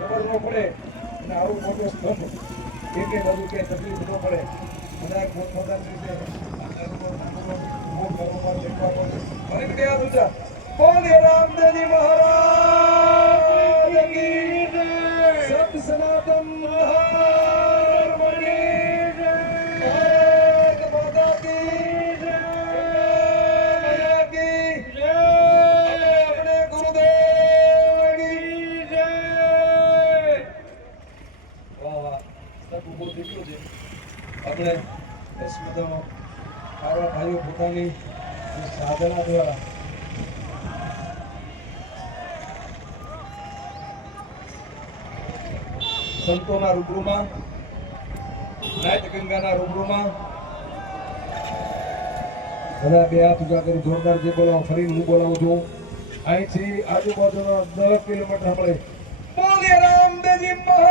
ખબર ન પડે અને આવું મોટો સ્તંભ એક બાજુ કે તકલીફ ન પડે બધા પોતપોતાની રીતે બોલે રામદેવજી મહારાજ કી જય સત સનાતન ધર્મ કી જય ભારત માતા કી જય મૈયા કી જય આપણે ગુરુદેવ કી જય વાહ વાહ સબ ઉભો થઈ ગયો છે આપણે સ્મૃતિનો મારા ભાઈઓ પોતાની સાધના દ્વારા સંતોના રૂબરૂમાં નાયત ગંગાના રૂબરૂમાં બધા બે હાથ ઉભા કરી જોરદાર જે બોલાવો ફરી હું બોલાવું છું અહીંથી આજુબાજુના 10 કિલોમીટર આપણે બોલે રામદેવજી મહારાજ